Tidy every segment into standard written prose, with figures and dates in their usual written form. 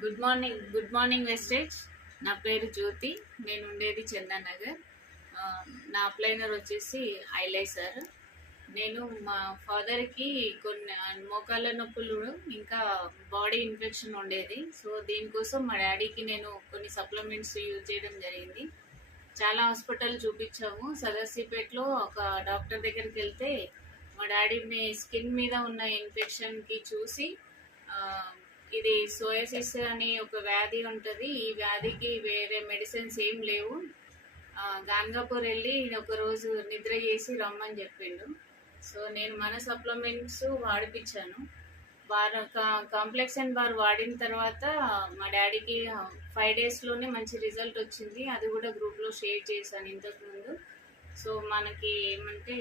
Good morning wastage. నా పేరు జ్యోతి. నేను ఉండేది చందానగర్. నా అప్లైనర్ వచ్చేసి ఐలైసర్. నేను మా ఫాదర్కి కొన్ని మోకాళ్ళ నొప్పులు ఇంకా బాడీ ఇన్ఫెక్షన్ ఉండేది. సో దీనికోసం మా డాడీకి నేను కొన్ని సప్లిమెంట్స్ యూజ్ చేయడం జరిగింది. చాలా హాస్పిటల్ చూపించాము. సదర్సీపేటలో ఒక డాక్టర్ దగ్గరికి వెళ్తే మా డాడీని స్కిన్ మీద ఉన్న ఇన్ఫెక్షన్కి చూసి ఇది సోయాసిస్ అని ఒక వ్యాధి ఉంటుంది. ఈ వ్యాధికి వేరే మెడిసిన్స్ ఏం లేవు, గాంగాపూర్ వెళ్ళి ఒక రోజు నిద్ర చేసి రమ్మని చెప్పిండు. సో నేను మన సప్లిమెంట్స్ వాడిపించాను. కాంప్లెక్స్ అండ్ బార్ వాడిన తర్వాత మా డాడీకి 5 డేస్లోనే మంచి రిజల్ట్ వచ్చింది. అది కూడా గ్రూప్లో షేర్ చేశాను ఇంతకుముందు. సో మనకి ఏమంటే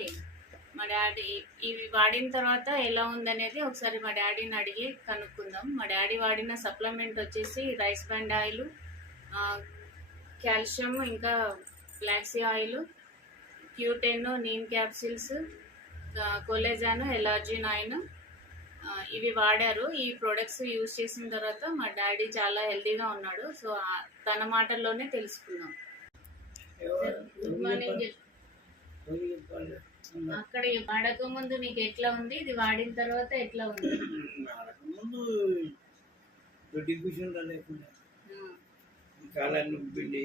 మా డాడీ ఇవి వాడిన తర్వాత ఎలా ఉందనేది ఒకసారి మా డాడీని అడిగి కనుక్కుందాం. మా డాడీ వాడిన సప్లిమెంట్ వచ్చేసి రైస్ బ్రాండ్ ఆయిల్, కాల్షియం, ఇంకా ఫ్లాక్సీ oil, Q10, neem capsules, collagen, ఎలార్జిన్ ఆయిల్ ఇవి వాడారు. ఈ ప్రొడక్ట్స్ యూజ్ చేసిన తర్వాత మా డాడీ చాలా హెల్తీగా ఉన్నాడు. సో తన మాటల్లోనే తెలుసుకుందాం. Good morning. అక్కడ వాడక ముందు నీకు ఎట్లా ఉంది, ఇది వాడిన తర్వాత ఎట్లా ఉంది? ముందు లేకుండా కాలాన్ని ఉబ్బిండి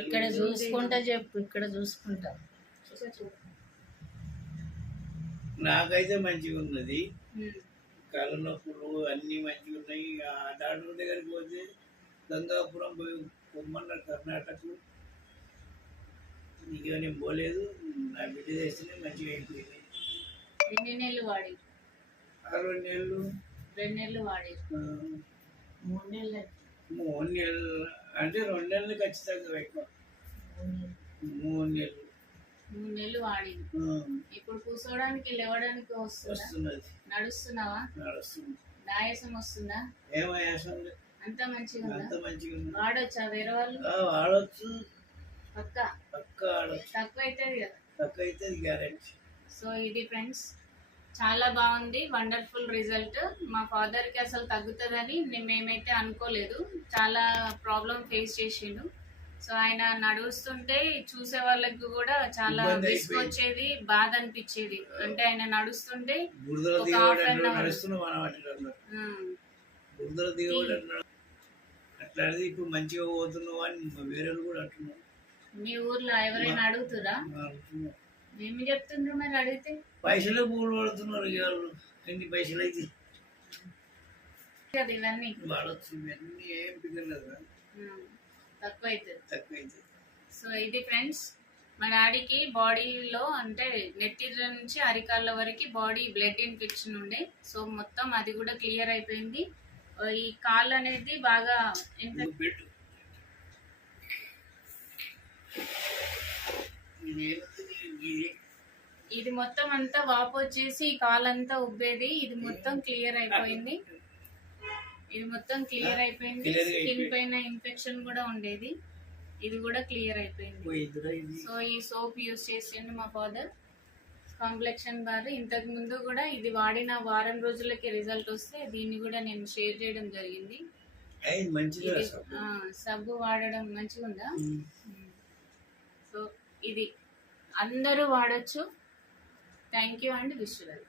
ఇక్కడ చూసుకుంటా చెప్పు, ఇక్కడ చూసుకుంటా. నాకైతే మంచిగా ఉన్నది. కాళ్ళ నొప్పులు అన్నీ మంచిగా ఉన్నాయి. ఆ డాక్టర్ దగ్గరికి పోతే గంగాపురం పోయి పొమ్మన్నారు, కర్ణాటక. ఇక నేను పోలేదు. నా బిడ్డ చేస్తేనే మంచిగా అయిపోయింది. ఎన్ని నెలలు వాడి? 2 నెలలు. 2 నెలలు వాడి. 3 నెలలు. 3 నెలలు అంటే 2 నెలలు ఖచ్చితంగా ఎక్కువ. 3 నెలలు. 3 నెలలు వాడి. ఇప్పుడు కూర్చోడానికి లేవడానికి వస్తున్నది. నడుస్తున్నావా? నడుస్తుంది. ఆయాసం వస్తుందా? ఏం ఆయాసం? అంత మంచిగా వాడొచ్చా? వేరే వాళ్ళు వాడచ్చు. పక్క ఆడచ్చు. తక్కువ అవుతుంది కదా? తక్కువ అవుతుంది గ్యారెంటీ. సో ఇది ఫ్రెండ్స్, చాలా బాగుంది. Wonderful result. మా ఫాదర్కి అసలు తగ్గుతుందని మేమైతే అనుకోలేదు. చాలా ప్రాబ్లం ఫేస్ చేసిండు. సో ఆయన నడుస్తుంటే చూసే వాళ్ళకి కూడా చాలా తీసుకొచ్చేది, బాధ అనిపించేది. అంటే ఆయన నడుస్తుంటే ఒక హాఫ్ అన్ అవర్ అట్లాంటిది ఇప్పుడు మంచిగా పోతున్నావు అని వేరే కూడా అంటున్నావు. మీ ఊర్లో ఎవరైనా అడుగుతురా? ఏమి చెప్తుండ్రు మరి అడిగితే? పైసలు పూలు పడుతున్నారు. ఎన్ని పైసలు అయితే ఇవన్నీ వాడచ్చు. ఇవన్నీ ఏం పిల్లలు తక్కువ అవుతుంది. సో ఇది ఫ్రెండ్స్, మా డాడీకి బాడీలో అంటే నెత్తి నుంచి అరికాళ్ళ వరకు బాడీ బ్లడ్ ఇన్ఫెక్షన్ ఉండే. సో మొత్తం అది కూడా క్లియర్ అయిపోయింది. ఈ కాళ్ళు అనేది బాగా ఇది మొత్తం అంతా వాపు వచ్చేసి కాలంతా ఉబ్బేది. ఇది మొత్తం క్లియర్ అయిపోయింది. స్కిన్ పైన ఇన్ఫెక్షన్ కూడా ఉండేది. ఇది కూడా క్లియర్ అయిపోయింది. సో ఈ సోప్ యూజ్ చేసిండు మా ఫాదర్. కాంప్లెక్షన్ బార్ ఇంతకు ముందు కూడా ఇది వాడిన వారం రోజులకి రిజల్ట్ వస్తే దీన్ని కూడా నేను షేర్ చేయడం జరిగింది. సబ్బు వాడడం మంచిగా ఉందా? సో ఇది అందరూ వాడచ్చు. Thank you and wish you well.